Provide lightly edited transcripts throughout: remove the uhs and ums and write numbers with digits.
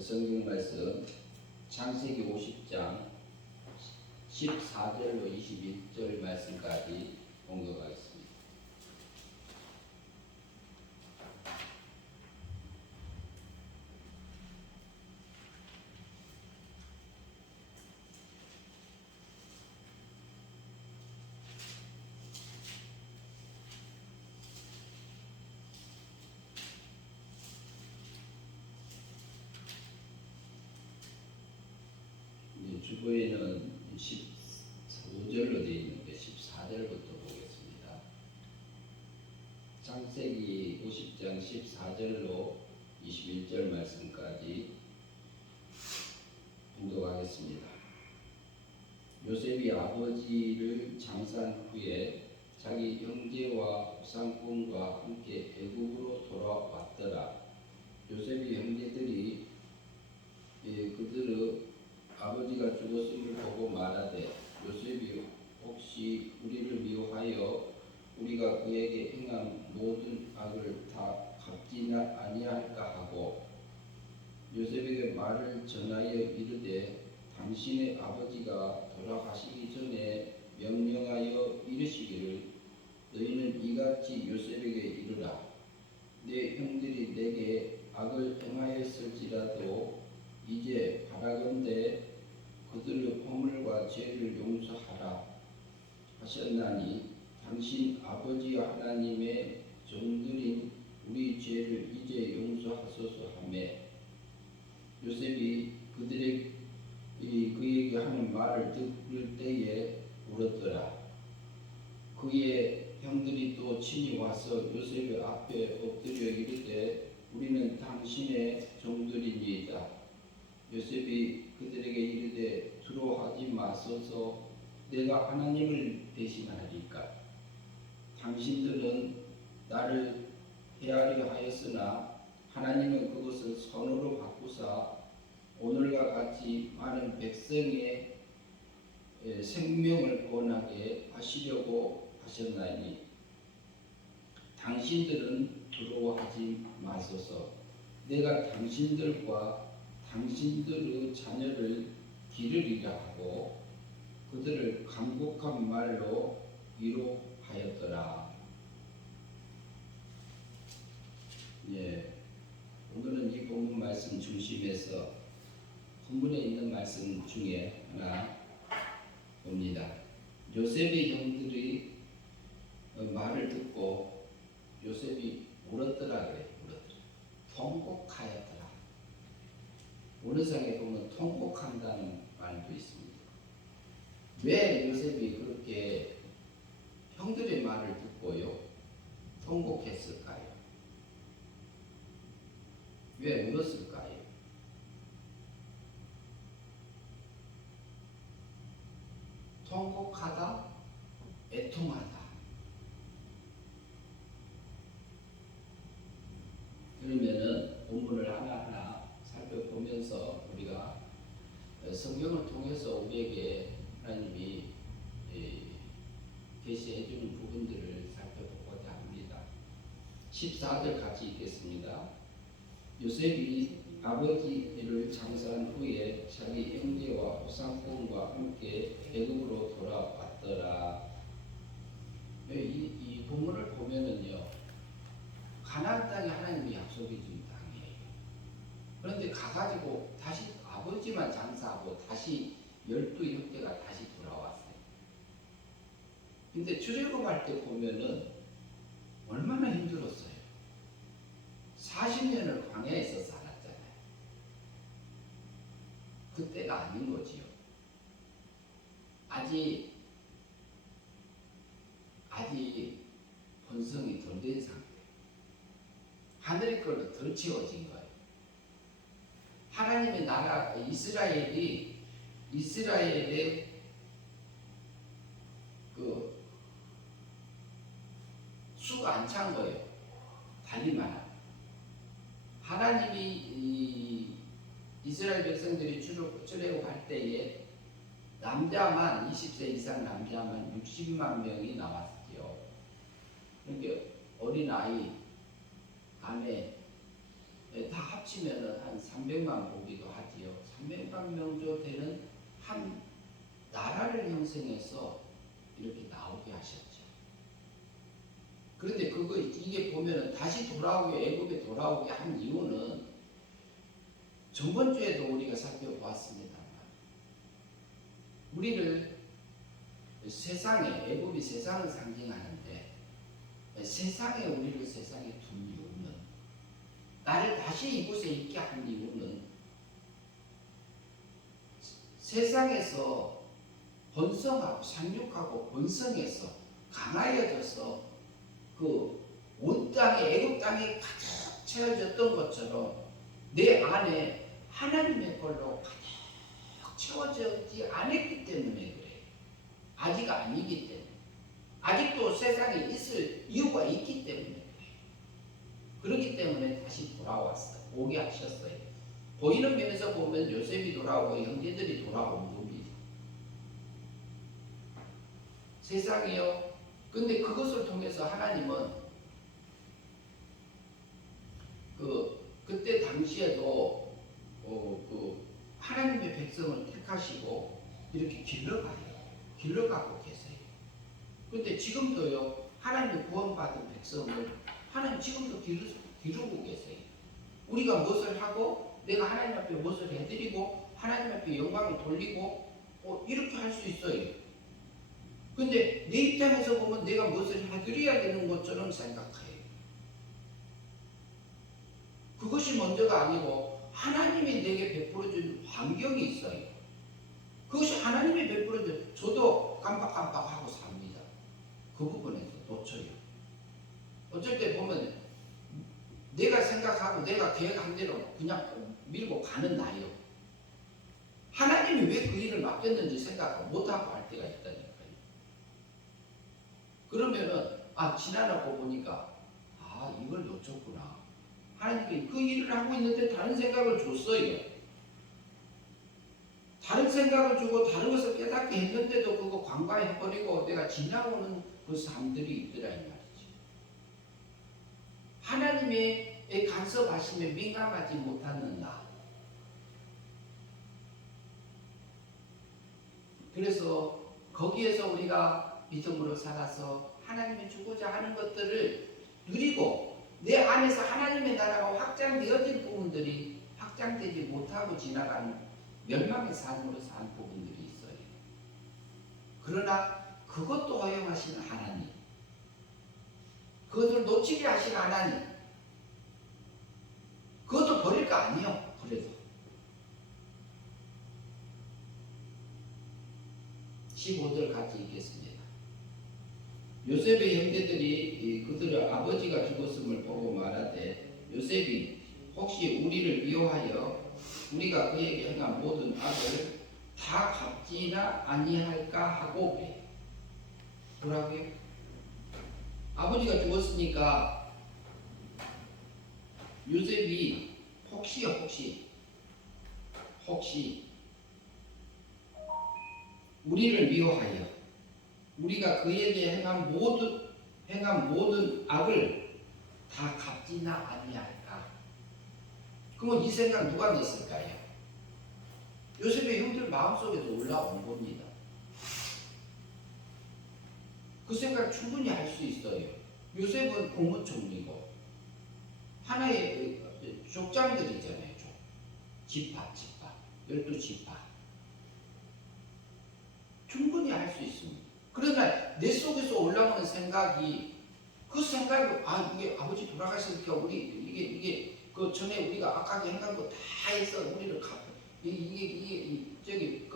성경 말씀 창세기 50장 14절로 21절 말씀까지 공독하겠습니다. 주보에는 15절로 되어 있는데 14절부터 보겠습니다. 창세기 50장 14절로 21절 말씀까지 공독하겠습니다. 요셉이 아버지를 장사한 후에 자기 형제와 우상꾼과 함께 애굽으로 돌아왔더라. 요셉의 형제들이 그들의 아버지가 죽었음을 보고 말하되 요셉이 혹시 우리를 미워하여 우리가 그에게 행한 모든 악을 다 갚지 아니할까 하고 요셉에게 말을 전하여 이르되 당신의 아버지가 돌아가시기 전에 명령하여 이르시기를 너희는 이같이 요셉에게 이르라. 내 형들이 내게 악을 행하였을지라도 이제 바라건대 그들의 허물과 죄를 용서하라 하셨나니 당신 아버지 하나님의 종들인 우리 죄를 이제 용서하소서 하매 요셉이 그에게 하는 말을 들을 때에 울었더라. 그의 형들이 또 친히 와서 요셉의 앞에 엎드려 이르되 우리는 당신의 종들이니이다. 요셉이 그들에게 이르되 두려워하지 마소서. 내가 하나님을 대신하리까. 당신들은 나를 해하려 하였으나 하나님은 그것을 선으로 바꾸사 오늘과 같이 많은 백성의 생명을 구원하게 하시려고 하셨나니 당신들은 두려워하지 마소서. 내가 당신들과 당신들의 자녀를 기르리라 하고 그들을 간곡한 말로 위로하였더라. 오늘은 이 본문 말씀 중심에서 본문에 있는 말씀 중에 하나 봅니다. 요셉의 형들이 말을 듣고 요셉이 울었더라 그래요. 통곡하였더라. 원어상에 보면 통곡한다는 말도 있습니다. 왜 요셉이 그렇게 형들의 말을 듣고요 통곡했을까요? 왜 울었을까요? 통곡하다, 애통하다. 그러면은 본문을 하나하나 살펴보면서 우리가 성경을 통해서 우리에게 하나님이 계시해 주는 부분들을 살펴보고자 합니다. 14절 같이 읽겠습니다. 요셉이 아버지를 장사한 후에 자기 형제와 우상꾼과 함께 애굽으로 돌아왔더라. 이 본문을 보면은요, 가나안 땅에 하나님이 약속해 준 땅이에요. 그런데 가가지고 다시 아버지만 장사하고 다시 12 형제가 다시 돌아왔어요. 근데 출애굽할 때 보면은 얼마나 힘들었어요. 40년을 광야에서 살았잖아요. 그때가 아닌 거지요. 아직 본성이 덜 된 상태. 하늘의 걸로 덜 채워진 거예요. 하나님의 나라 이스라엘의 그 수가 안 찬 거예요. 달리만 하고. 하나님이 이스라엘 백성들이 출애굽할 때에 남자만 20세 이상 남자만 60만 명이 나왔죠. 그러니까 어린 아이, 아내 다 합치면은 한 300만 보기도 하지요. 300만 명조 되는 한 나라를 형성해서 이렇게 나오게 하셨죠. 그런데 이게 보면은 다시 돌아오게 애굽에 돌아오게 한 이유는 저번 주에도 우리가 살펴보았습니다만 우리를 세상에 애굽이 세상을 상징하는데 세상에 우리를 세상에 둔 이유는 나를 다시 이곳에 있게 한 이유는 세상에서 번성하고 상륙하고 번성해서 강하여져서 그 온 땅에 애굽 땅에 가득 채워졌던 것처럼 내 안에 하나님의 걸로 가득 채워지지 않았기 때문에 그래. 아직 아니기 때문에. 아직도 세상에 있을 이유가 있기 때문에 그래. 그렇기 때문에 다시 돌아왔어요. 오게 하셨어요. 보이는 면에서 보면 요셉이 돌아오고 형제들이 돌아온 겁니다. 세상이요. 근데 그것을 통해서 하나님은 그때 당시에도 하나님의 백성을 택하시고 이렇게 길러가고 계세요. 근데 지금도요, 하나님의 구원받은 백성을 하나님 지금도 기르고 계세요. 우리가 무엇을 하고 내가 하나님 앞에 무엇을 해드리고 하나님 앞에 영광을 돌리고 이렇게 할 수 있어요. 근데 내 입장에서 보면 내가 무엇을 해드려야 되는 것처럼 생각해요. 그것이 먼저가 아니고 하나님이 내게 베풀어준 환경이 있어요. 그것이 하나님이 베풀어준 저도 깜빡깜빡하고 삽니다. 그 부분에서 놓쳐요. 어쩔 때 보면 내가 생각하고 내가 계획한 대로 그냥 밀고 가는 나요. 하나님이 왜 그 일을 맡겼는지 생각 못하고 할 때가 있다니까요. 그러면은 지나고 보니까 이걸 놓쳤구나. 하나님께 그 일을 하고 있는데 다른 생각을 줬어요. 다른 생각을 주고 다른 것을 깨닫게 했는데도 그거 관과해버리고 내가 지나오는 그 삶들이 있더라 이 말이지. 하나님의 간섭하심에 민감하지 못하는 나. 그래서 거기에서 우리가 믿음으로 살아서 하나님이 주고자 하는 것들을 누리고 내 안에서 하나님의 나라가 확장되어진 부분들이 확장되지 못하고 지나가는 멸망의 삶으로 사는 부분들이 있어요. 그러나 그것도 허용하시는 하나님, 그것을 놓치게 하시는 하나님, 그것도 버릴 거 아니에요. 그래도 15절 같이 읽겠습니다. 요셉의 형제들이 그들의 아버지가 죽었음을 보고 말하되 요셉이 혹시 우리를 미워하여 우리가 그에게 행한 모든 악을 다 갚지나 아니할까 하고 그래. 뭐라고요? 아버지가 죽었으니까 요셉이 혹시 우리를 미워하여 우리가 그에게 행한 모든 악을 다 갚지나 아니할까? 그러면 이 생각 누가 냈을까요? 요셉의 형들 마음속에서 올라온 겁니다. 그 생각 충분히 할 수 있어요. 요셉은 국무총리고 하나의 족장들이잖아요. 지파 12지파 충분히 할 수 있습니다. 그러나 내 속에서 올라오는 생각이 그 생각이 이게 아버지 돌아가시니까 우리 이게 그 전에 우리가 악하게 행한 거 다 해서 우리를 이게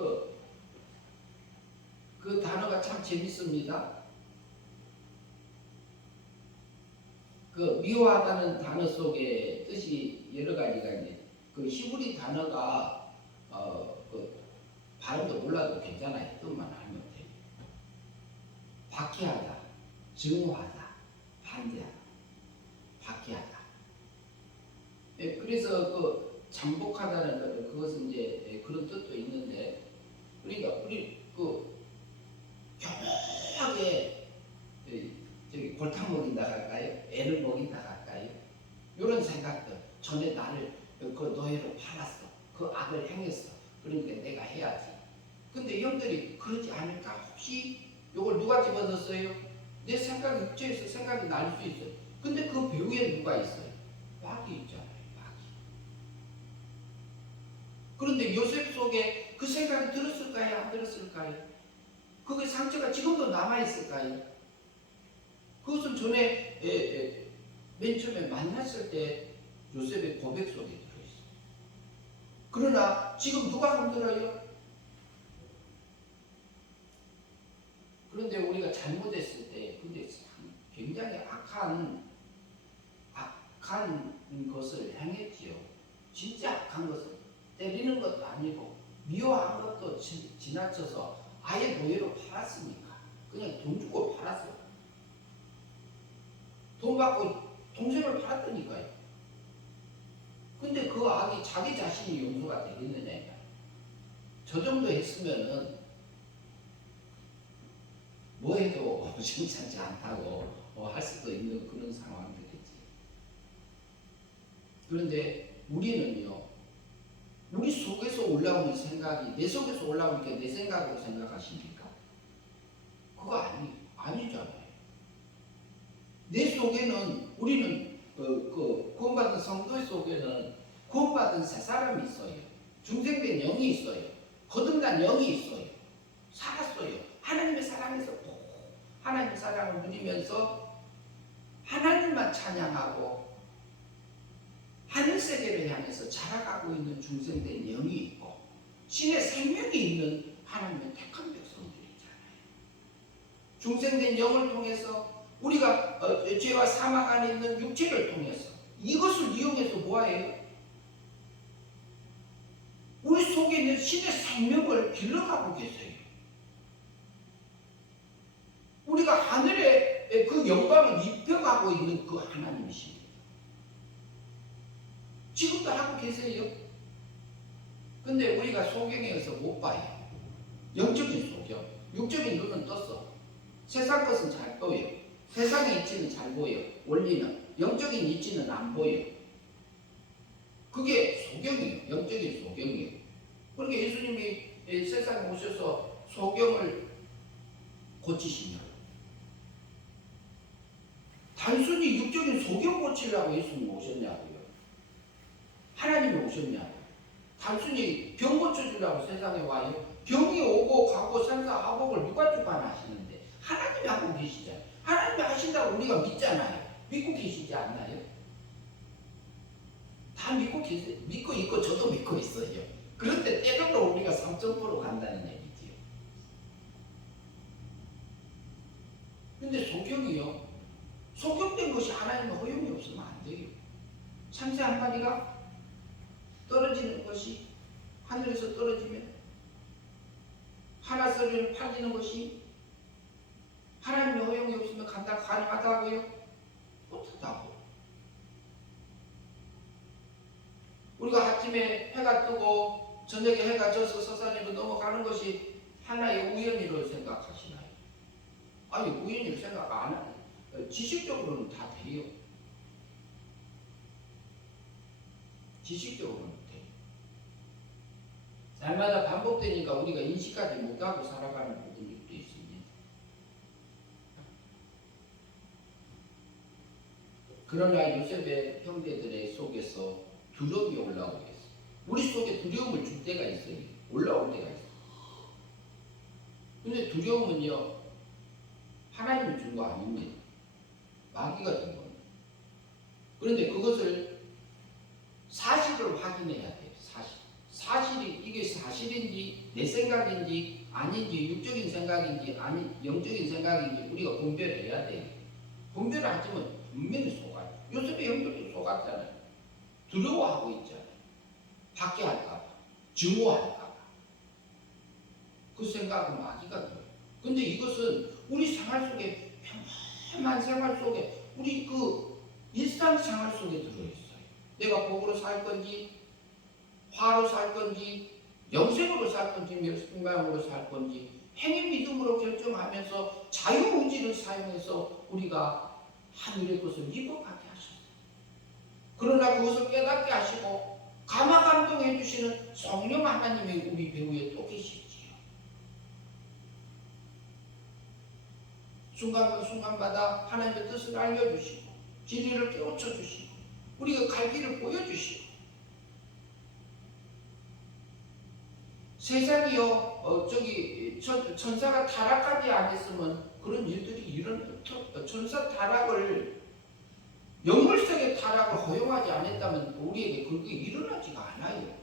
그 단어가 참 재밌습니다. 그 미워하다는 단어 속에 뜻이 여러 가지가 있는데 그 히브리 단어가 그 발음도 몰라도 괜찮아요. 뜻만 알면 돼요. 박해하다, 증오하다, 반대하다, 박해하다. 그래서 그 잠복하다는 그것은 이제 그런 뜻도 있는데, 그러니까 우리 그 교묘하게 저기 골탕 먹인다 할까요? 애를 먹인다 할까요? 이런 생각들, 전에 나를 그 노예로 팔았어. 그 악을 행했어. 그러니까 내가 해야지. 근데 영들이 그러지 않을까? 혹시 요걸 누가 집어넣었어요? 내 생각이 육체에서 생각이 날 수 있어요. 근데 그 배후에 누가 있어요? 마귀 있잖아요. 마귀. 그런데 요셉 속에 그 생각이 들었을까요? 안 들었을까요? 그게 상처가 지금도 남아있을까요? 그것은 전에 맨 처음에 만났을 때 요셉의 고백 속에 들어있어요. 그러나 지금 누가 흔들어요? 그런데 우리가 잘못했을 때 근데 굉장히 악한 것을 행했지요. 진짜 악한 것을 때리는 것도 아니고 미워한 것도 지나쳐서 아예 노예로 팔았으니까 그냥 돈 주고 팔았어요. 돈 받고 동생을 팔았다니까요. 근데 그 악이 자기 자신이 용서가 되겠느냐. 저 정도 했으면은 뭐 해도 심상치 않다고 할 수도 있는 그런 상황들이지. 그런데 우리는요, 우리 속에서 올라오는 생각이 내 속에서 올라오니까 내 생각으로 생각하십니까? 그거 아니잖아요. 내 속에는 우리는 구원받은 성도 속에는 구원받은 새 사람이 있어요. 중생된 영이 있어요. 거듭난 영이 있어요. 살았어요. 하나님의 사랑에서 하나님의 사랑을 누리면서 하나님만 찬양하고 하늘세계를 향해서 자라가고 있는 중생된 영이 있고 신의 생명이 있는 하나님의 택한 백성들이 있잖아요. 중생된 영을 통해서 우리가 죄와 사망 안에 있는 육체를 통해서 이것을 이용해서 뭐해요? 우리 속에 있는 신의 생명을 길러가고 계세요. 우리가 하늘의 그 영광을 입혀가고 있는 그 하나님이십니다. 지금도 하고 계세요. 근데 우리가 소경에서 못 봐요. 영적인 소경. 육적인 눈은 떴어. 세상 것은 잘 보여. 세상의 이치는 잘 보여. 원리는. 영적인 이치는 안 보여. 그게 소경이에요. 영적인 소경이에요. 그러니까 예수님이 세상에 오셔서 소경을 고치시냐고. 단순히 육적인 소경 고치려고 예수님이 오셨냐고요. 하나님이 오셨냐고. 단순히 병 고쳐주려고 세상에 와요. 병이 오고 가고 생사화복을 누가 주관하시는데 하나님이 하고 계시잖아요. 하나님이 하신다고 우리가 믿잖아요. 믿고 계시지 않나요? 다 믿고 계세요. 믿고 있고 저도 믿고 있어요. 그런데 때로는 우리가 상점으로 간다는 얘기지요. 근데 소경이요. 소경된 것이 하나님의 허용이 없으면 안 돼요. 참새 한 마리가 떨어지는 것이 하늘에서 떨어지면 하나서리를 팔리는 것이 하나님의 허용이 없으면 가능하다고요? 못하다고. 우리가 아침에 해가 뜨고 저녁에 해가 져서 서산으로 넘어가는 것이 하나의 우연이라고 생각하시나요? 아니, 우연이라고 생각 안 하네. 지식적으로는 다 돼요. 지식적으로는 돼요. 날마다 반복되니까 우리가 인식하지 못하고 살아가는 부분들도 있습니다. 그러나 요셉의 형제들의 속에서 두려움이 올라오고 있어요. 우리 속에 두려움을 줄 때가 있어요. 올라올 때가 있어요. 근데 두려움은요, 하나님이 준 거 아닙니다. 마귀가 준 겁니다. 그런데 그것을 사실을 확인해야 돼요. 사실이 이게 사실인지 내 생각인지 아닌지 육적인 생각인지 아니 영적인 생각인지 우리가 분별해야 돼요. 분별을 하지만 분명히 속아요. 요셉의 형들도 속았잖아요. 두려워하고 있잖아요. 받게 할까봐, 증오할까봐. 그 생각은 마귀가 들어요. 근데 이것은 우리 생활 속에 평범한 생활 속에 우리 그 일상생활 속에 들어있어요. 내가 복으로 살 건지 화로 살 건지 영생으로 살 건지 멸망으로 살 건지 행위 믿음으로 결정하면서 자유의지를 사용해서 우리가 하늘의 것을 입어가게 하셨어요. 그러나 그것을 깨닫게 하시고 성령 하나님이 우리 배후에 또 계시지요. 순간마다 하나님의 뜻을 알려주시고 진리를 깨우쳐 주시고 우리가 갈 길을 보여주시고 세상이요 천사가 타락하지 않았으면 그런 일들이 일어나 천사 타락을 영물성의 타락을 허용하지 않았다면 우리에게 그게 일어나지가 않아요.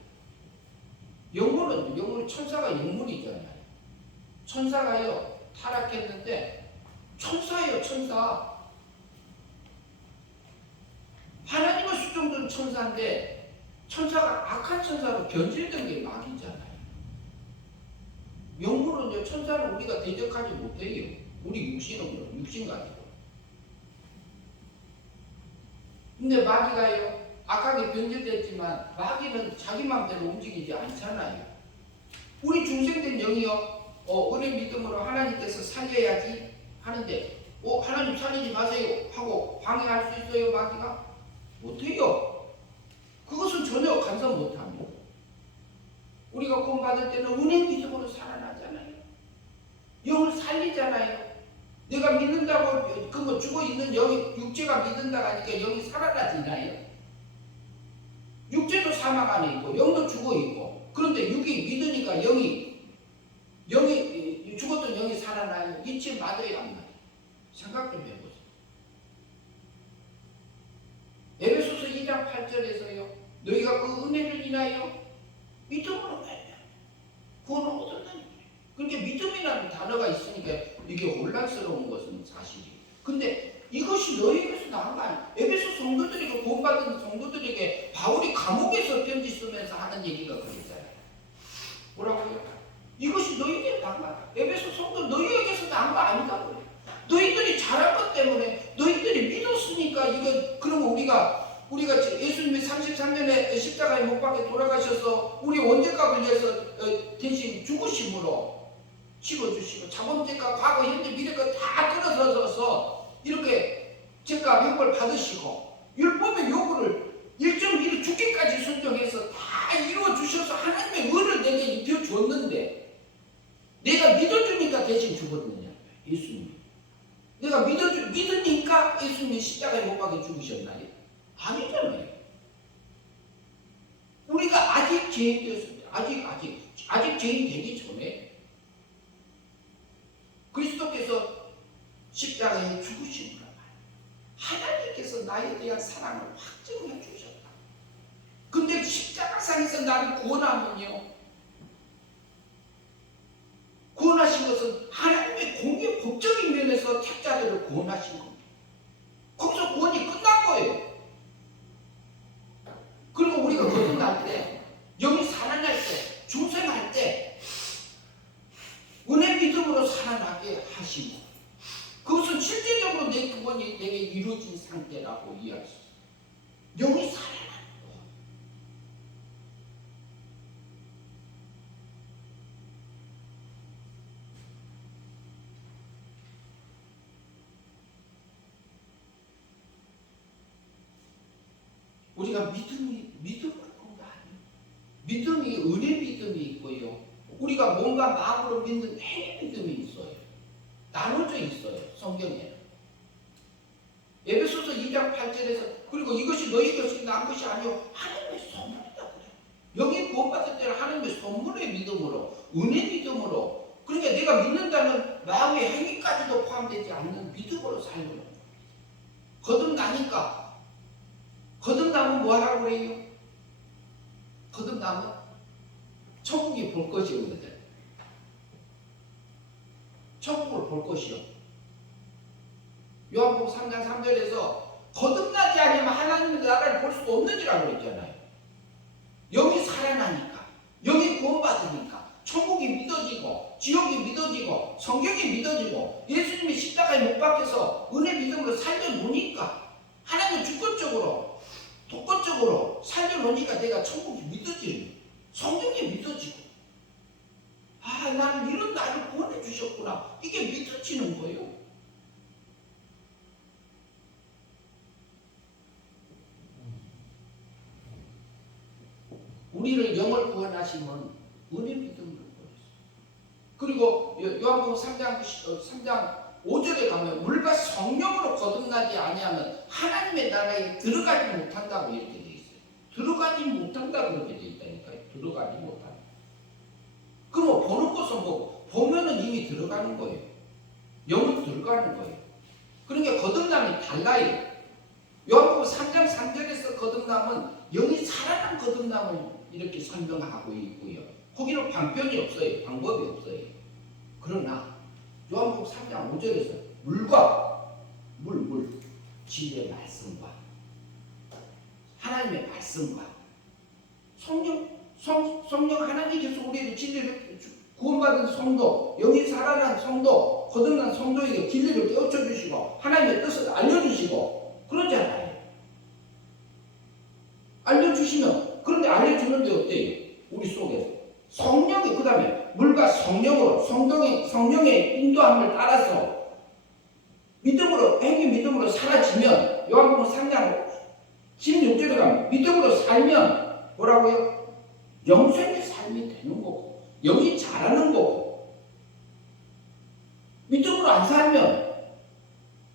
영물 천사가 영물이잖아요. 천사가요 타락했는데 천사예요 천사. 하나님의 수종된 천사인데 천사가 악한 천사로 변질된 게 마귀잖아요. 영물은요 천사는 우리가 대적하지 못해요. 우리 육신 가지고. 근데 마귀가요 악하게 변질됐지만 마귀는 자기 마음대로 움직이지 않잖아요. 우리 중생된 영이요 은혜 믿음으로 하나님께서 살려야지 하는데 하나님 살리지 마세요 하고 방해할 수 있어요 마귀가? 못해요. 그것은 전혀 간섭 못합니다. 우리가 구원받을 때는 은혜 믿음으로 살아나잖아요. 영을 살리잖아요. 내가 믿는다고 그거 죽어있는 영이 육체가 믿는다가 하니까 영이 살아나지나요? 육체도 사망 안에 있고 영도 죽어있고 그런데 육이 믿으니까 영이 죽었던 영이 살아나요? 이치 맞아요 안 맞아요? 생각 좀 해보세요. 에베소서 2장 8절에서요 너희가 그 은혜를 인하여 믿음으로 말이야 구원을 얻었다니. 그러니까 믿음이라는 단어가 있으니까 이게 혼란스러운 것은 사실이에요. 근데 이것이 너희에게서 나온 거 아니에요. 에베소 성도들에게 구원받은 성도들에게 바울이 감옥에서 편지 쓰면서 하는 얘기가 그랬잖아요. 뭐라고요? 이것이 너희에게 나온 거 아니에요. 에베소 성도 너희에게서 나온 거 아니다고요. 너희들이 잘한 것 때문에 너희들이 믿었으니까 이거 그러면 우리가 예수님이 33년에 십자가에 못 박혀 돌아가셔서 우리 원죄값을 위해서 대신 죽으심으로 찍어주시고 자본죄값 과거 현재 미래값 다 끌어서서 이렇게 죄값 형벌 받으시고 율법의 요구를 1.1 죽기까지 순종해서 다 이루어주셔서 하나님의 의를 내게 입혀줬는데 내가 믿어주니까 대신 죽었느냐 예수님이. 내가 믿으니까 예수님이 십자가에 못 박혀 죽으셨나요? 아니잖아요. 우리가 아직 죄인 되었을 때 아직 죄인 되기 전에 그리스도께서 십자가에 죽으신 거란 말이에요. 하나님께서 나에 대한 사랑을 확증해 주셨다. 근데 십자가상에서 나를 구원하면요 구원하신 것은 하나님의 공의 법적인 면에서 택자들을 구원하신 겁니다. 거기서 구원이 끝난 거예요. 그리고 우리가 거듭날 때 영이 살아날 때 중생할 때 은혜 믿음으로 살아나게 하시고 그것은 실제적으로 내 구원이 내게 이루어진 상태라고 이해할 수 있어요. 영이 살아나는 거. 우리가 믿음으로 그런 거 아니에요. 믿음이 은혜 믿음이 있고요. 우리가 뭔가 마음으로 믿는 행위 믿음이 있어요. 나눠져 있어요. 성경에. 에베소서 2장 8절에서 그리고 이것이 너희 것이 난 것이 아니요 하나님의 선물이다 그래요. 여기 구원받을 때는 하나님의 선물의 믿음으로 은혜 믿음으로 그러니까 내가 믿는다는 마음의 행위까지도 포함되지 않는 믿음으로 살는 거예요. 거듭나면 뭐 하라고 그래요? 거듭나면 천국이 볼 것이요. 천국을 볼 것이요. 요한복음 3장 3절에서 거듭나지 않으면 하나님의 나라를 볼 수 없느니라고 그랬잖아요. 영이 살아나니까 영이 구원받으니까 천국이 믿어지고 지옥이 믿어지고 성경이 믿어지고 예수님이 십자가에 못 박혀서 은혜 믿음으로 살려놓으니까 하나님의 주권적으로 독권적으로 살려놓으니까 내가 천국이 믿어지는 성경이 믿어지고 나는 이런 나를 구원해 주셨구나 이게 믿어지는 거예요. 우리를 영을 구원하시면 은혜 믿음으로 구원했어요. 그리고 요한복음 3장 5절에 가면 물과 성령으로 거듭나지 아니하면 하나님의 나라에 들어가지 못한다고 이렇게 돼 있어요. 들어가지 못한다 그렇게 돼 있다니까요. 들어가지 못한다. 그럼 보는 것은 뭐 보면은 이미 들어가는 거예요. 영으로 들어가는 거예요. 그러니까 거듭남이 달라요. 요한복음 3장 3절에서 거듭남은 영이 살아난 거듭남을 이렇게 설명하고 있고요. 거기는 방편이 없어요. 방법이 없어요. 그러나 요한복음 3장 5절에서 물과 물 진리의 말씀과 하나님의 말씀과 성령 하나님께서 우리를 진리를 구원받은 성도, 영이 살아난 성도, 거듭난 성도에게 진리를 깨우쳐 주시고 하나님의 뜻을 알려주시고 그러잖아요. 알려주시면, 그런데 알려주는데 어때요? 우리 속에서 성령이, 그 다음에 물과 성령으로 성령의 인도함을 따라서 믿음으로, 행위 믿음으로 사라지면, 요한복음 3장 16절에 가면 믿음으로 살면 뭐라고요? 영생의 삶이 되는 거고 영이 자라는 거고, 믿음으로 안 살면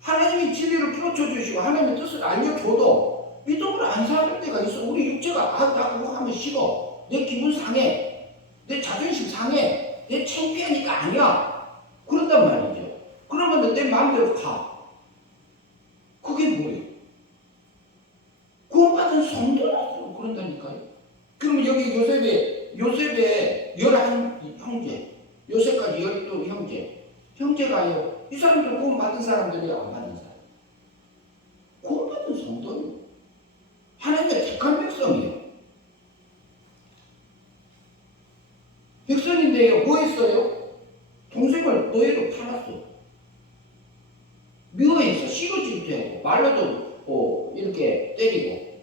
하나님이 진리를 깨우쳐 주시고 하나님의 뜻을 알려줘도 믿음으로 안 사는 데가 있어. 우리 육체가 나 그거 하면 싫어, 내 기분 상해, 내 자존심 상해, 내 창피하니까 아니야, 그런단 말이죠. 그러면 내 마음대로 가. 그게 뭐예요? 구원받은 성도라서 그런다니까요. 그러면 여기 요셉의 11 형제, 요셉까지 12 형제가요, 이 사람들은 구원받은 사람들이야, 안 받은 사람? 구원받은 성도예요. 하나님의 택한 백성이에요. 백성인데요, 뭐 했어요? 동생을 노예로 팔았어. 미워해서 싫어지기도 하고 말로도 이렇게 때리고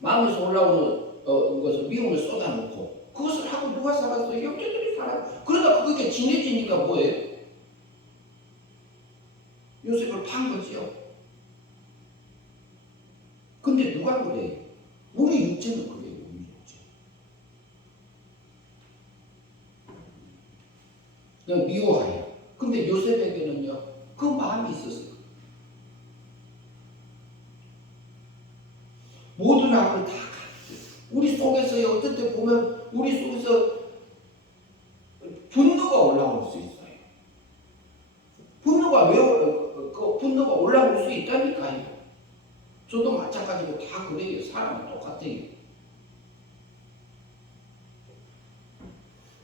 마음에서 올라오는 것을 미움을 쏟아놓고 그것을 하고 누가 살았어요? 형제들이 살았어요. 그러다 그게 진해지니까 뭐예요? 요셉을 판 거지요. 근데 누가 그래요? 우리 육체는 그래요. 우리 육체. 그냥 미워해요. 근데 요셉에게는요, 그 마음이 있었어요. 모든 악을 다 우리 속에서요, 어떨 때 보면 우리 속에서 분노가 올라올 수 있어요. 분노가 분노가 올라올 수 있다니까요. 저도 마찬가지고 다 그래요. 사람은 똑같아요.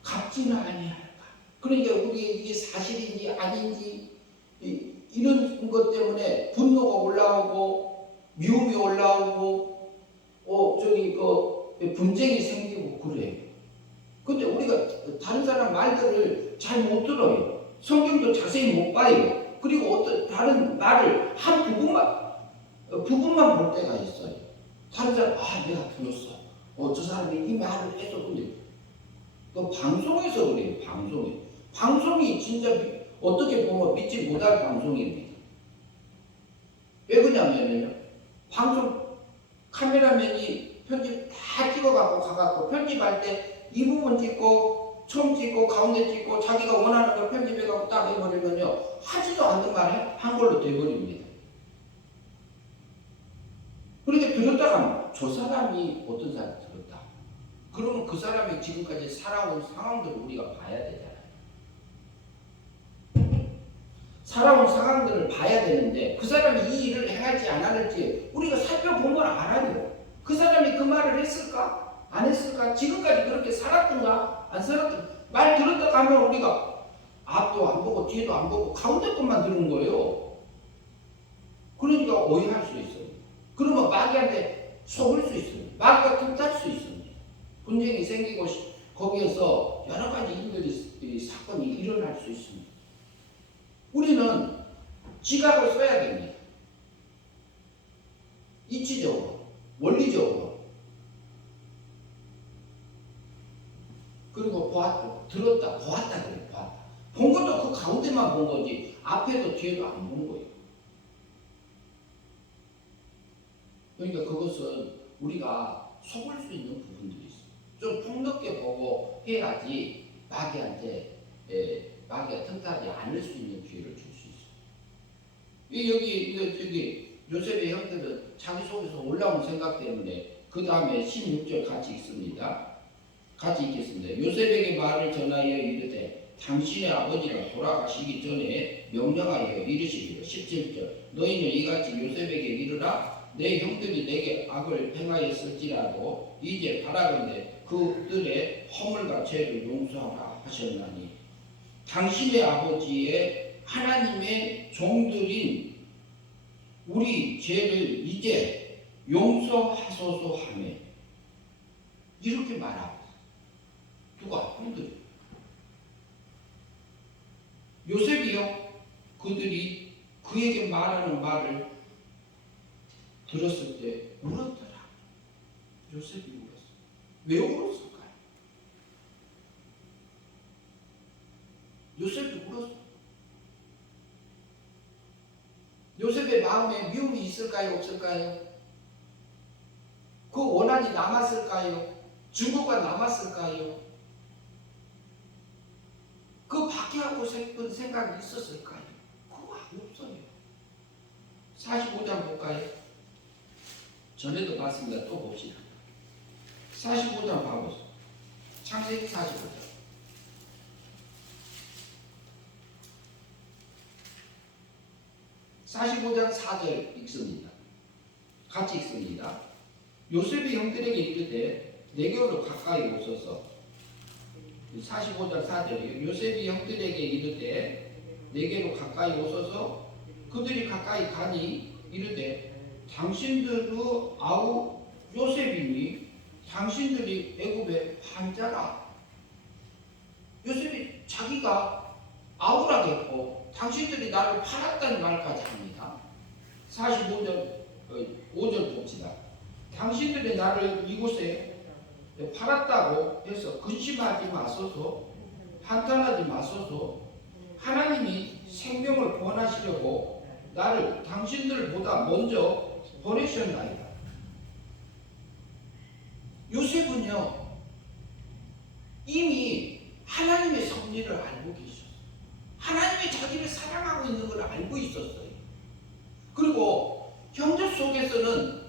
갚지는 아니할까. 그러니까 우리 이게 사실인지 아닌지 이런 것 때문에 분노가 올라오고 미움이 올라오고 분쟁이 생기고 그래요. 근데 우리가 다른 사람 말들을 잘 못 들어요. 성경도 자세히 못 봐요. 그리고 어떤 다른 말을 한 부분만 볼 때가 있어요. 다른 사람, 내가 들었어. 저 사람이 이 말을 해서. 근데 그 방송에서 그래요. 방송이 진짜 어떻게 보면 믿지 못할 방송입니다. 왜 그러냐면요, 방송 카메라맨이 편집 다 찍어갖고 가갖고 편집할 때 이 부분 찍고 처음 찍고 가운데 찍고 자기가 원하는 걸 편집해갖고 딱 해버리면요, 하지도 않는 말 한 걸로 돼버립니다. 그렇게 들었다가 저 사람이 어떤 사람 들었다. 그러면 그 사람이 지금까지 살아온 상황들을 우리가 봐야 되잖아요. 살아온 상황들을 봐야 되는데 그 사람이 이 일을 행할지 안 할지 우리가 살펴보면 알아요. 그 사람이 그 말을 했을까? 안 했을까? 지금까지 그렇게 살았던가? 안 살았던가? 말 들었다 가면 우리가 앞도 안 보고 뒤도 안 보고 가운데 것만 들은 거예요. 그러니까 오해할 수 있어요. 그러면 마귀한테 속을 수 있어요. 마귀가 틈탈 수 있습니다. 분쟁이 생기고 거기에서 여러 가지 일들이 사건이 일어날 수 있습니다. 우리는 지각을 써야 됩니다. 이치적으로, 원리적으로. 그리고 들었다, 보았다 그래, 보았다. 본 것도 그 가운데만 본 거지 앞에도 뒤에도 안 본 거예요. 그러니까 그것은 우리가 속을 수 있는 부분들이 있어요. 좀 폭넓게 보고 해야지 마귀가 틈타지 않을 수 있는 기회를 줄 수 있어요. 여기 요셉의 형들은 자기 속에서 올라온 생각 때문에 그 다음에 16절 같이 읽습니다. 같이 읽겠습니다. 요셉에게 말을 전하여 이르되 당신의 아버지가 돌아가시기 전에 명령하여 이르시기를 17절 너희는 이같이 요셉에게 이르라 내 형들이 내게 악을 행하였을지라도 이제 바라건대 그들의 허물과 죄를 용서하라 하셨나니 당신의 아버지의 하나님의 종들인 우리 죄를 이제 용서하소서 하며 이렇게 말하고 누가? 형들이. 요셉이요. 그들이 그에게 말하는 말을 들었을 때 울었더라. 요셉이 울었어. 왜 울었을까요? 요셉이 울었어. 요셉의 마음에 미움이 있을까요? 없을까요? 그 원한이 남았을까요? 증오가 남았을까요? 그 박해하고 싶은 생각이 있었을까요? 그거 없어요. 45장 볼까요? 전에도 봤습니다. 또 봅시다. 45장 봐보세요. 창세기 45장. 45장 4절 읽습니다. 같이 읽습니다. 요셉이 형들에게 이르되 내게로 가까이 오소서. 45장 4절이에요. 요셉이 형들에게 이르되 내게로 가까이 오소서. 그들이 가까이 가니 이르되 당신들의 아우 요셉이니 당신들이 애굽의 판자라. 요셉이 자기가 아우라겠고 당신들이 나를 팔았다는 말까지 합니다. 45절 5절 봅시다. 당신들이 나를 이곳에 팔았다고 해서 근심하지 마소서. 한탄하지 마소서. 하나님이 생명을 구원하시려고 나를 당신들보다 먼저 보내셨나이다. 요셉은요 이미 하나님의 섭리를 알고 계셨어요. 하나님이 자기를 사랑하고 있는 걸 알고 있었어요. 그리고 형제 속에서는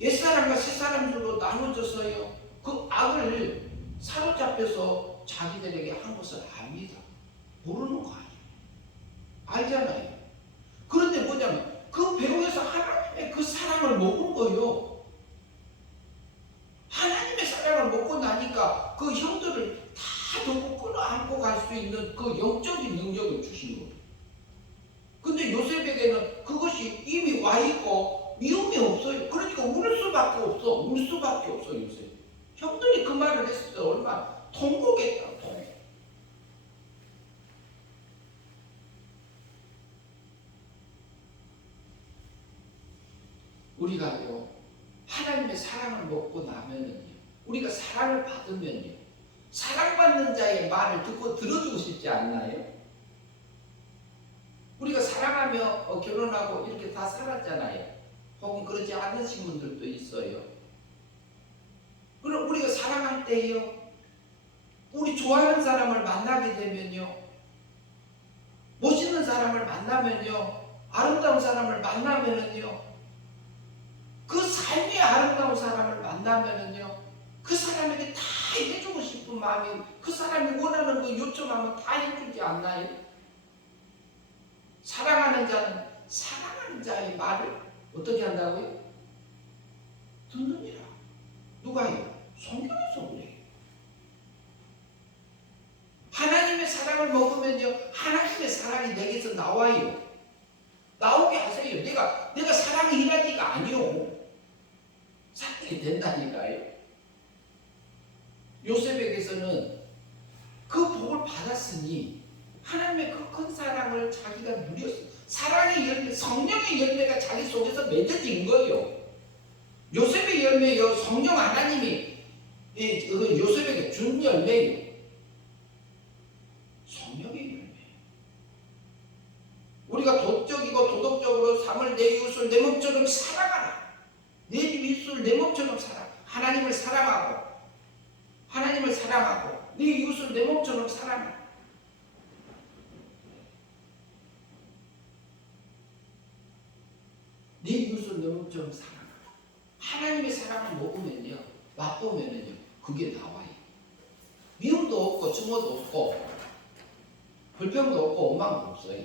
옛사람과 새사람들로 나눠져서요 그 악을 사로잡혀서 자기들에게 한 것을 압니다. 모르는 거 아니에요. 알잖아요. 그런데 뭐냐면 그 배후에서 하나님의 그 사랑을 먹은 거예요. 하나님의 사랑을 먹고 나니까 그 형들을 다 두고 끌어안고 갈 수 있는 그 영적인 능력을 주신 거예요. 근데 요셉에게는 그것이 이미 와 있고 미움이 없어요. 그러니까 울 수밖에 없어. 요셉. 형들이 그 말을 했을 때 얼마나 통곡했다. 우리가요 하나님의 사랑을 먹고 나면은요 우리가 사랑을 받으면요 사랑받는 자의 말을 듣고 들어주고 싶지 않나요? 우리가 사랑하며 결혼하고 이렇게 다 살았잖아요. 혹은 그렇지 않으신 분들도 있어요. 그럼 우리가 사랑할 때요 우리 좋아하는 사람을 만나게 되면요 멋있는 사람을 만나면요 아름다운 사람을 만나면은요 그 삶의 아름다운 사람을 만나면은요 그 사람에게 다 해주고 싶은 마음이 그 사람이 원하는 거 요청하면 다 해주지 않나요? 사랑하는 자는 사랑하는 자의 말을 어떻게 한다고요? 듣느니라. 누가요? 성경에서 그래요. 하나님의 사랑을 먹으면요 하나님의 사랑이 내게서 나와요. 나오게 하세요. 내가 사랑이 일하니까 아니요. 사랑이 된다니까요. 요셉에게서는 그 복을 받았으니 하나님의 그 큰 사랑을 자기가 누렸어요. 사랑의 열매, 성령의 열매가 자기 속에서 맺어진 거예요. 요셉의 열매요 성령 하나님이 요셉에게 준 열매예요. 성령의 열매. 우리가 도적이고 도덕적으로 삶을 내 이웃을 내 몸처럼 살아가라. 내 이웃을 내 몸처럼 살아. 하나님을 사랑하고 네 이웃을 내 몸처럼 사랑하고 내 이웃을 내 몸처럼 사랑하고 하나님의 사랑을 먹으면요, 맛보면은요, 그게 나와요. 미움도 없고 증오도 없고 불평도 없고 원망도 없어요.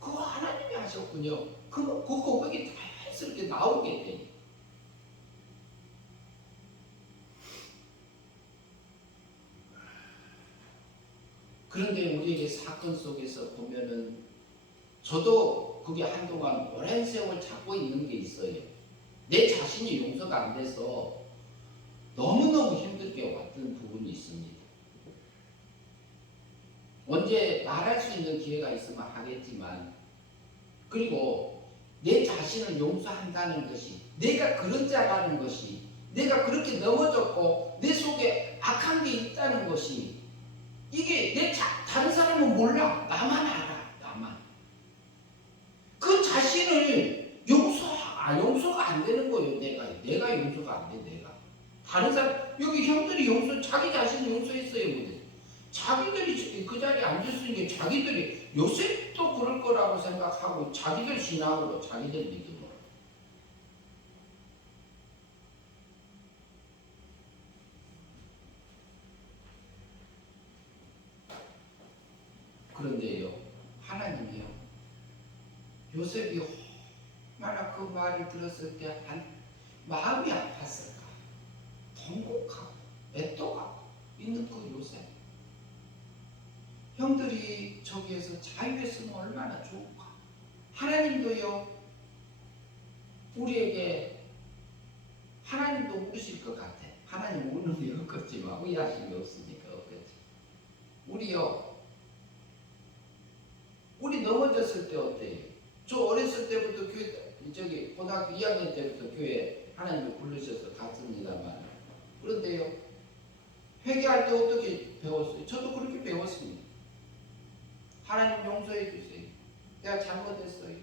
그거 하나님이 하셨군요. 그 고백이 자연스럽게 나오게 돼요. 그런데 우리에게 사건 속에서 보면은 저도 그게 한동안 오랜 세월 잡고 있는 게 있어요. 내 자신이 용서가 안 돼서 너무너무 힘들게 왔던 부분이 있습니다. 언제 말할 수 있는 기회가 있으면 하겠지만, 그리고 내 자신을 용서한다는 것이, 내가 그런 자라는 것이, 내가 그렇게 넘어졌고 내 속에 악한 게 있다는 것이, 이게 다른 사람은 몰라. 나만 알아. 나만. 그 자신을 용서가 안 되는 거예요. 내가 용서가 안 돼. 내가. 다른 사람, 여기 형들이 자기 자신을 용서했어요. 자기들이 그 자리에 앉았으니까 자기들이 요셉도 그럴 거라고 생각하고 자기들 신앙으로, 자기들 믿음으로. 그런데요, 하나님이요, 요셉이 얼마나 그 말을 들었을 때 마음이 아팠을까. 통곡하고 애도하고 있는 그 요셉. 형들이 저기에서 자유했으면 얼마나 좋을까. 하나님도요, 우리에게, 하나님도 우실 것 같아. 하나님 우는 게 없겠지만 의하심이 없으니까 없겠지. 우리 넘어졌을 때 어때요? 저 어렸을 때부터 고등학교 2학년 때부터 교회 하나님이 부르셔서 갔습니다만, 그런데요, 회개할 때 어떻게 배웠어요? 저도 그렇게 배웠습니다. 하나님 용서해 주세요. 내가 잘못했어요.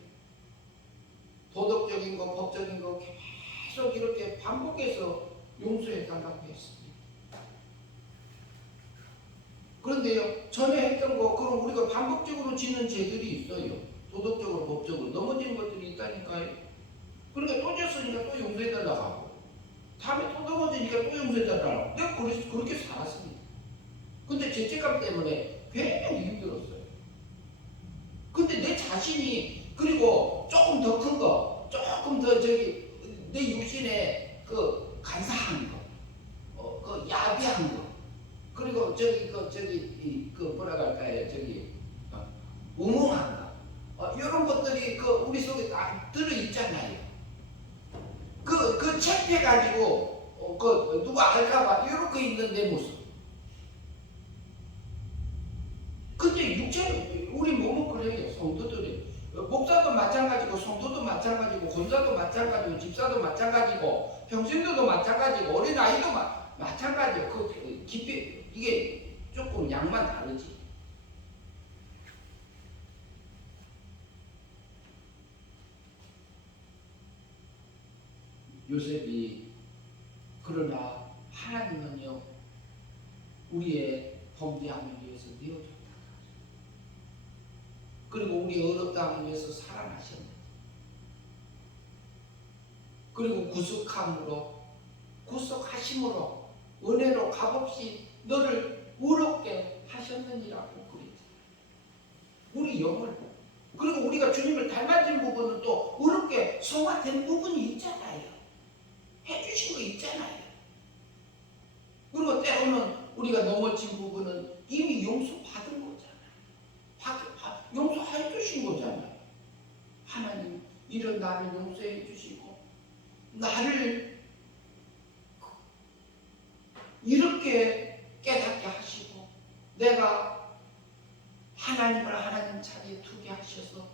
도덕적인 거, 법적인 거 계속 이렇게 반복해서 용서해 달라고 했습니다. 그런데요, 전에 했던 거, 그럼 우리가 반복적으로 지는 죄들이 있어요. 도덕적으로, 법적으로 넘어지는 것들이 있다니까요. 그러니까 또 졌으니까 또 용서해 달라고 하고, 다음에 또 넘어지니까 또 용서해 달라고 하고, 내가 그렇게 살았습니다. 근데 죄책감 때문에 굉장히 힘들었어요. 근데 내 자신이, 그리고 조금 더 큰 거, 조금 더 내 육신에 그 간사한 거, 그 야비한 거, 그리고 뭐라고 할까요? 우몽한 거, 이런 것들이 우리 속에 다 들어있잖아요. 창피해가지고, 누가 알까봐 이렇게 있는 내 모습. 근데 우리 몸은 그래요. 성도들이. 목사도 마찬가지고, 성도도 마찬가지고, 권사도 마찬가지고, 집사도 마찬가지고, 평신도도 마찬가지고, 어린아이도 마찬가지고, 깊이, 이게 조금 양만 다르지. 요셉이, 그러나 하나님은요, 우리의 범죄함을 위해서 내어줬다. 그리고 우리 어렵다함을 위해서 사랑하셨네. 그리고 구속하심으로 은혜로 값없이 너를 의롭게 하셨느니라고 그랬지. 우리 영을. 그리고 우리가 주님을 닮아진 부분은 또 의롭게 성화된 부분이 있잖아요. 해주신 거 있잖아요. 그리고 때로는 우리가 넘어진 부분은 이미 용서받은 거잖아요. 용서해 주신 거잖아요. 하나님, 이런 나를 용서해 주시고 나를 이렇게 깨닫게 하시고 내가 하나님을 하나님 자리에 두게 하셔서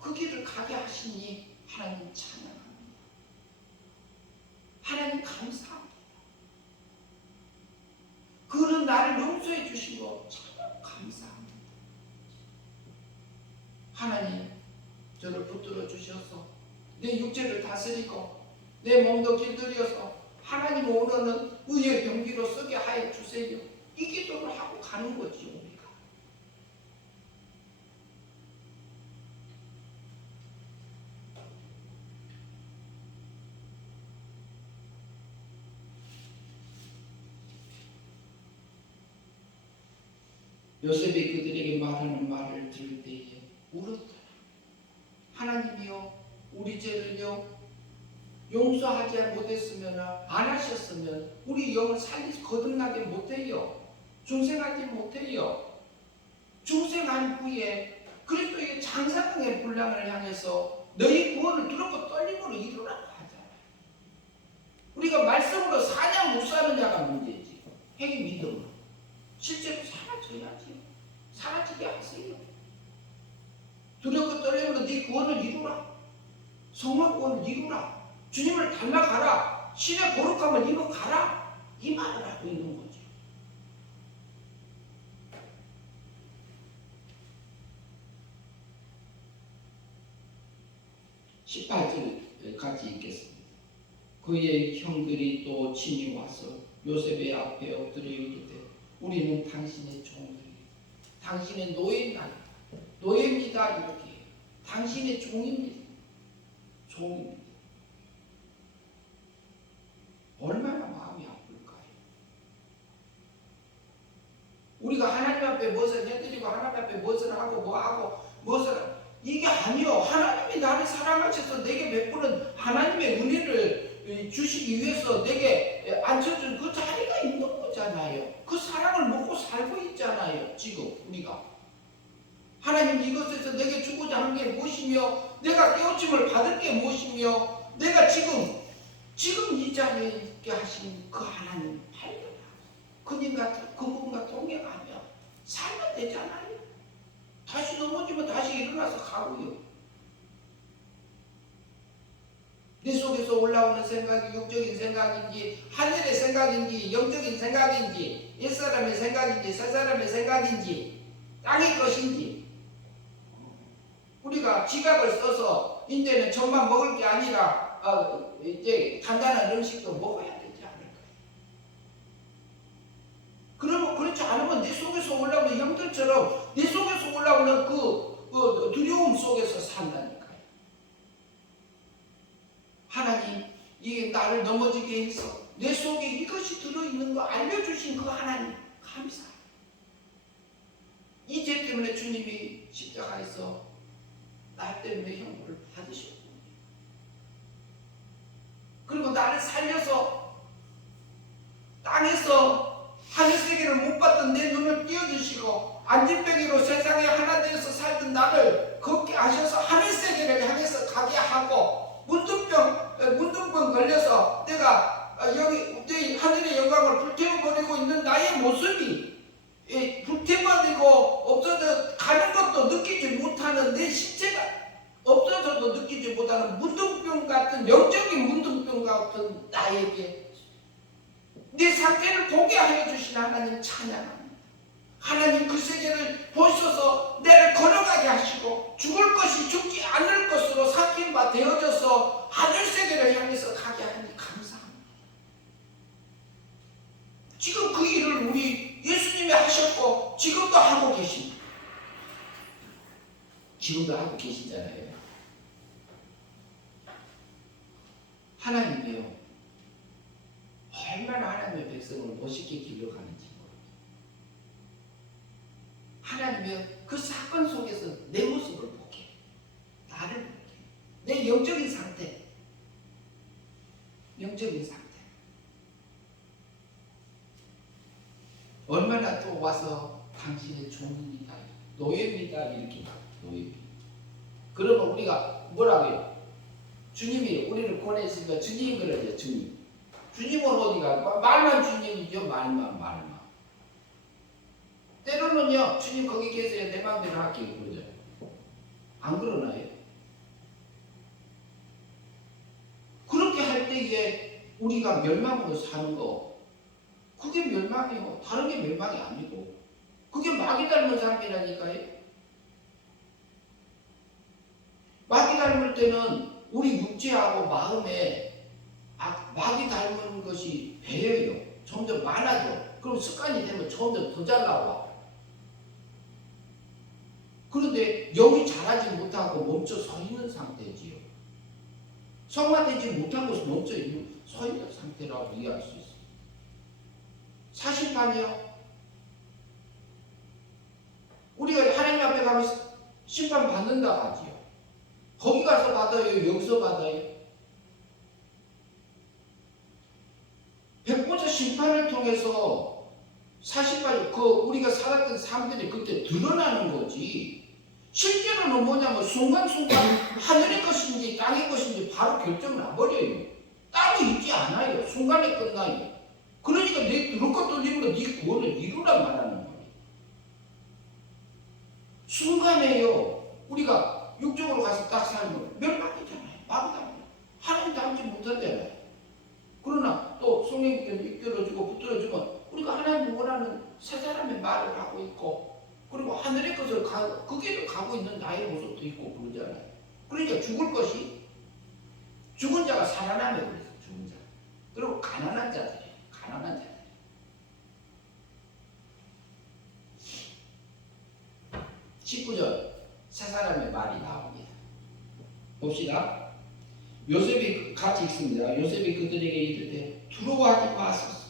그 길을 가게 하시니 하나님 찬양합니다. 하나님 감사합니다. 그런 나를 용서해 주신 거 참 감사합니다. 하나님, 저를 붙들어 주셔서 내 육체를 다스리고 내 몸도 길들여서 하나님 하나님 원하는 의의 경기로 쓰게 하여 주세요. 이 기도를 하고 가는 거지 우리가. 요셉이 그들에게 말하는 말을 들을 때에 울었더라. 하나님이여, 우리 죄를요 용서하지 못했으면, 안 하셨으면 우리 영을 거듭나게 못해요. 중생하지 못해요. 중생한 후에 그리스도의 장사강의 분량을 향해서 너희 구원을 두렵고 떨림으로 이루라고 하잖아요. 우리가 말씀으로 사냐 못 사느냐가 문제지. 핵이 믿음으로. 실제로 사라져야지. 사라지게 하세요. 두렵고 떨림으로 네 구원을 이루라. 성막 구원을 이루라. 주님을 닮아가라. 신의 거룩함을 입어가라. 이 말을 하고 있는 거죠. (18절) 같이 읽겠습니다. 그의 형들이 또 친히 와서 요셉의 앞에 엎드려 이르되 우리는 당신의 종들이 당신의 노예입니다. 이렇게 당신의 종입니다. 종입니다. 얼마나 마음이 아플까요? 우리가 하나님 앞에 무엇을 해드리고 하나님 앞에 무엇을 하고 뭐하고 무엇을 이게 아니요. 하나님이 나를 사랑하셔서 내게 베푸는 하나님의 은혜를 주시기 위해서 내게 앉혀준 그 자리가 있는 거잖아요. 그 사랑을 먹고 살고 있잖아요. 지금 우리가 하나님 이것에서 내게 주고자 하는 게 무엇이며 내가 깨우침을 받을 게 무엇이며 내가 지금 이 자리에 있게 하신 그 하나님 발견하고 그분과 동행하며 살면 되잖아요. 다시 넘어지면 다시 일어나서 가고요. 내 속에서 올라오는 생각이 육적인 생각인지 하늘의 생각인지 영적인 생각인지 옛사람의 생각인지 새사람의 생각인지 땅의 것인지 우리가 지갑을 써서 이제는 전만 먹을 게 아니라 이제 간단한 음식도 먹어야 되지 않을까요? 그러면 그렇지 않으면 내 속에서 올라오는 형들처럼 내 속에서 올라오는 그 두려움 속에서 산다니까요. 하나님, 이게 나를 넘어지게 해서 내 속에 이것이 들어있는 거 알려주신 그 하나님 감사해요. 이 죄 때문에 주님이 십자가에서 나 때문에 형벌을 받으셨고 그리고 나를 살려서 땅에서 하늘세계를 못 봤던 내 눈을 띄워주시고 안진뱅이로 세상에 하나 되어서 살던 나를 걷게 하셔서 하늘세계를 향해서 가게 하고 문둥병 걸려서 내가 여기 내 하늘의 영광을 불태워버리고 있는 나의 모습이 불태워버리고 없어져 가는 것도 느끼지 못하는 내 신체가 없어져도 느끼지 못하는 문둥병 같은 영적인 문둥병 같은 나에게 내 상태를 보게 하여 주신 하나님 찬양합니다. 하나님 그 세계를 보셔서 내를 걸어가게 하시고 죽을 것이 죽지 않을 것으로 삭힌 바 되어져서 하늘 세계를 향해서 가게 하니 감사합니다. 지금 그 일을 우리 예수님이 하셨고 지금도 하고 계십니다. 지금도 하고 계시잖아요. 하나님이요 얼마나 하나님의 백성을 멋있게 길러가는지 하나님의 그 사건 속에서 내 모습을 보게 나를 보게 내 영적인 상태 얼마나 또 와서 당신의 종입니다 노예입니다 이렇게 노예입니다. 그러면 우리가 뭐라고요? 주님이 우리를 보내시니까 주님 그러죠. 주님은 어디가? 말만 주님이죠. 말만. 때로는요. 주님 거기 계세요. 내 마음대로 할게요. 그러죠. 안 그러나요? 그렇게 할 때에 우리가 멸망으로 사는 거 그게 멸망이에요. 다른 게 멸망이 아니고 그게 마귀 닮은 삶이라니까요. 마귀 닮을 때는 우리 육체하고 마음에 마귀 닮은 것이 점점 많아져. 그럼 습관이 되면 점점 더 잘 나와. 그런데 여기 잘하지 못하고 멈춰 서 있는 상태지요. 성화되지 못하고 멈춰 서 있는 상태라고 이해할 수 있어요. 사실판이요. 우리가 하나님 앞에 가면 심판 받는다 하지요. 거기 가서 받아요? 여기서 받아요? 100% 심판을 통해서 사실까지 우리가 살았던 삶들이 그때 드러나는 거지. 실제로는 뭐냐면 순간순간 하늘의 것인지 땅의 것인지 바로 결정을 나버려요. 따로 있지 않아요. 순간에 끝나요. 그러니까 내 들을 돌리므로 네 구원을 이루란 말하는 거예요. 순간에요. 우리가 육적으로 가서 딱 살면 멸망이잖아요. 마구다. 하나님 닮지 못하잖아요. 그러나 또 성령께서 이끌어주고 붙들어주면 우리가 하나님이 원하는 새 사람의 말을 하고 있고, 그리고 하늘의 것을 그 길을 가고 있는 나의 모습도 있고 그러잖아요. 그러니까 죽을 것이, 죽은 자가 살아나며 그래서 죽은 자. 그리고 가난한 자들이에요. 가난한 자들. 19절 새 사람의 말이 나옵니다. 봅시다. 요셉이 같이 읽습니다. 요셉이 그들에게 이르되 두려워하지 마소서.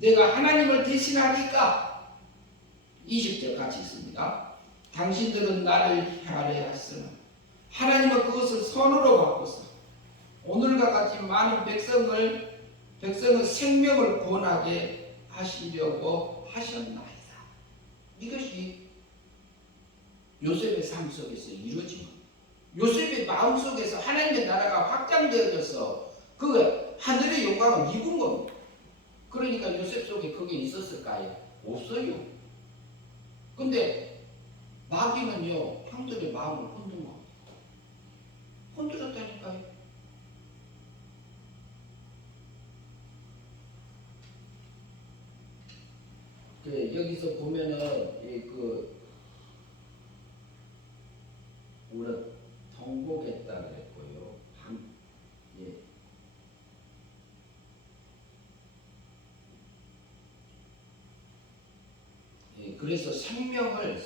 내가 하나님을 대신하니까. 20절 같이 읽습니다. 당신들은 나를 할애하였으나 하나님은 그것을 선으로 바꿔서 오늘과 같이 많은 백성을 생명을 구원하게 하시려고 하셨나이다. 이것이 요셉의 삶 속에서 이루어진 겁니다. 요셉의 마음 속에서 하나님의 나라가 확장되어져서 그 하늘의 영광을 입은 겁니다. 그러니까 요셉 속에 그게 있었을까요? 없어요. 근데 마귀는요, 형들의 마음을 흔든 겁니다. 흔들었다니까요. 여기서 보면은 우리가 정복했다 그랬고요. 그래서 생명을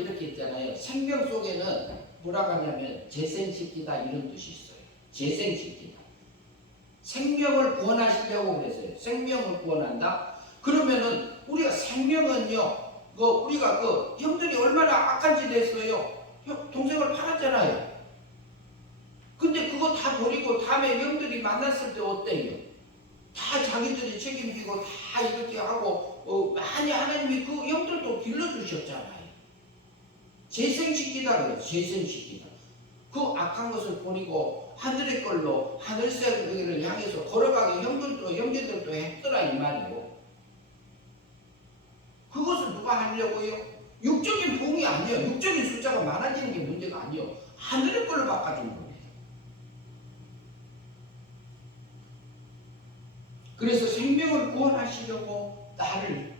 이렇게 했잖아요. 생명 속에는 뭐라고 하냐면 재생시키다 이런 뜻이 있어요. 재생시키다. 생명을 구원하시려고 그랬어요. 생명을 구원한다. 그러면은 우리가 생명은요, 우리가 형들이 얼마나 악한 짓 했어요. 동생을 팔았잖아요. 근데 그거 다 버리고 다음에 형들이 만났을 때 어때요? 다 자기들이 책임지고 다 이렇게 하고 많이 하나님이 그 형들도 길러주셨잖아요. 재생시키다 그래요. 재생시키다. 그 악한 것을 버리고 하늘의 걸로 하늘색을 향해서 걸어가게 형제들도 했더라 이 말이요. 그것을 누가 하려고요? 육적인 부흥이 아니에요. 육적인 숫자가 많아지는 게 문제가 아니에요. 하늘의 걸로 바꿔준 겁니다. 그래서 생명을 구원하시려고 나를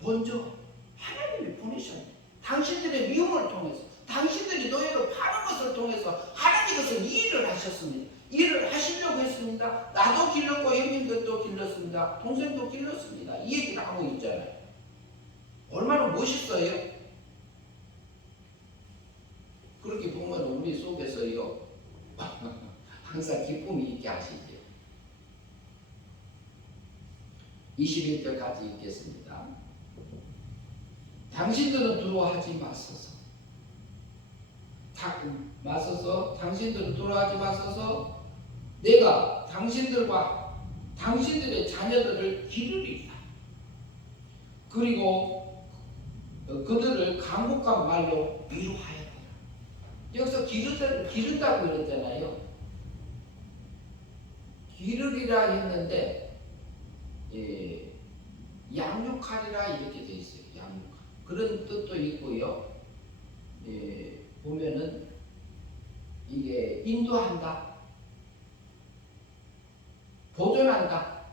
먼저 하나님이 보내셨네. 당신들의 미움을 통해서, 당신들이 너희를 파는 것을 통해서 하나님 것을 일을 하셨습니다. 일을 하시려고 했습니다. 나도 길렀고 형님들도 길렀습니다. 동생도 길렀습니다. 이 얘기를 하고 있잖아요. 얼마나 멋있어요? 그렇게 보면 우리 속에서요 항상 기쁨이 있게 하시죠. 21절까지 읽겠습니다. 당신들은 두려워하지 마소서. 당신들은 두려워하지 마소서. 내가 당신들과 당신들의 자녀들을 기르리라. 그리고 그들을 강곡한 말로 위로하여라. 여기서 기른다고 그랬잖아요. 기르리라 했는데 양육하리라 이렇게 되어 있어요. 양육. 그런 뜻도 있고요. 보면은 이게 인도한다, 보존한다,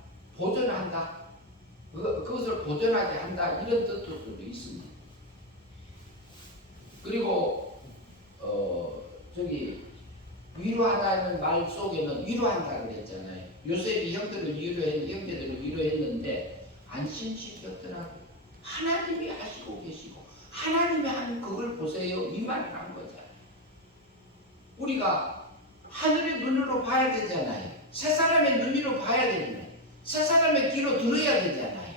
그것을 보존하게 한다 이런 뜻도 있습니다. 그리고 위로하다는 말 속에는 위로한다 그랬잖아요. 요셉이 형제들을 위로했는데 안심시켰더라고요. 하나님이 하시고 계시고 하나님이 하는 그걸 보세요. 이 말을 한 거잖아요. 우리가 하늘의 눈으로 봐야 되잖아요. 새 사람의 눈으로 봐야 되잖아요. 새 사람의 귀로 들어야 되잖아요.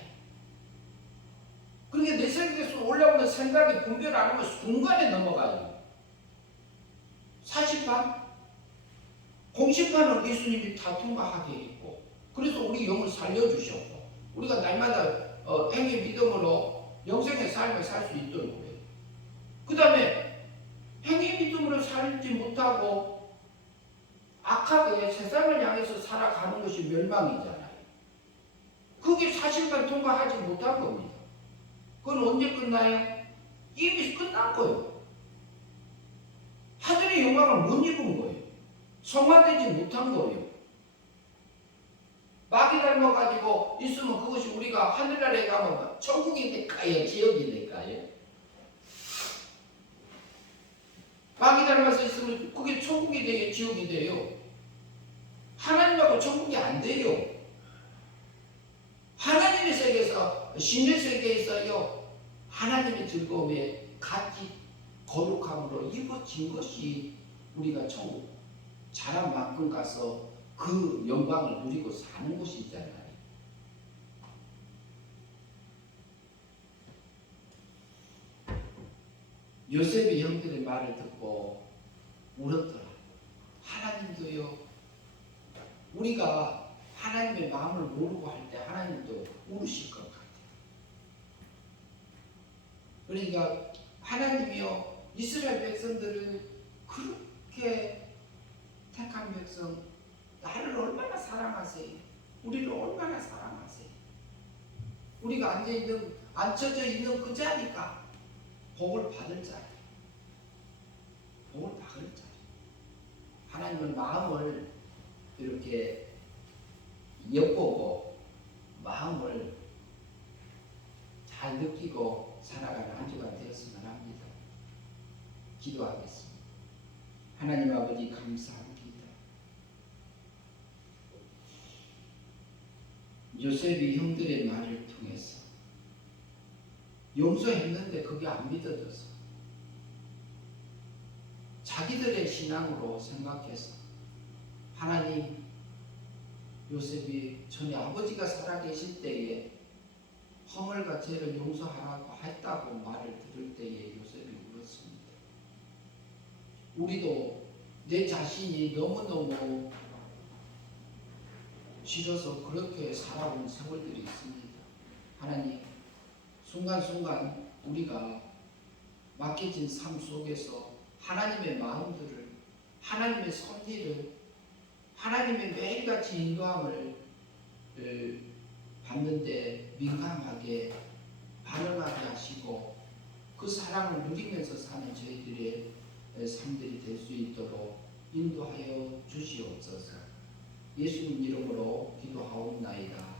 그러니까 내 생각에서 올라오는 생각이 분별 안 하면 순간에 넘어가요. 사실판 공심판은 예수님이 다 통과하게 했고, 그래서 우리 영을 살려주셨고, 우리가 날마다 행위 믿음으로 영생의 삶을 살 수 있도록 해요. 그 다음에 행위 믿음으로 살지 못하고 악하게 세상을 향해서 살아가는 것이 멸망이잖아요. 그게 사실판 통과하지 못한 겁니다. 그건 언제 끝나요? 이미 끝난 거예요. 하늘의 영광을 못 입은 거예요. 성화되지 못한 거예요. 마귀 닮아가지고 있으면 그것이 우리가 하늘나라에 가면 천국이 될까요? 지옥이 될까요? 마귀 닮아서 있으면 그게 천국이 돼요? 지옥이 돼요? 하나님하고 천국이 안 돼요. 하나님의 세계에서, 신의 세계에서요, 하나님의 즐거움에 같이 거룩함으로 입어진 것이 우리가 천국 잘한 만큼 가서 그 영광을 누리고 사는 곳이잖아요. 요셉이 형들의 말을 듣고 울었더라. 하나님도요, 우리가 하나님의 마음을 모르고 할 때 하나님도 울으실 것 같아요. 그러니까 하나님이요, 이스라엘 백성들을 그렇게 택한 백성, 나를 얼마나 사랑하세요? 우리를 얼마나 사랑하세요? 우리가 앉혀져 있는 그 자리가 복을 받을 자리, 복을 받을 자리. 하나님은 마음을 이렇게 엿보고 마음을 잘 느끼고 살아가는 한 주간 되었으면 합니다. 기도하겠습니다. 하나님 아버지 감사합니다. 요셉이 형들의 말을 통해서 용서했는데 그게 안 믿어져서 자기들의 신앙으로 생각해서 하나님, 요셉이 전에 아버지가 살아계실 때에 허물과 죄를 용서하라고 했다고 말을 들을 때에 요셉이 울었습니다. 우리도 내 자신이 너무너무 싫어서 그렇게 살아온 세월들이 있습니다. 하나님, 순간순간 우리가 맡겨진 삶 속에서 하나님의 마음들을, 하나님의 섭리를, 하나님의 매일같이 인도함을 받는데 민감하게 반응하게 하시고 그 사랑을 누리면서 사는 저희들의 삶들이 될 수 있도록 인도하여 주시옵소서. 예수님 이름으로 기도하옵나이다.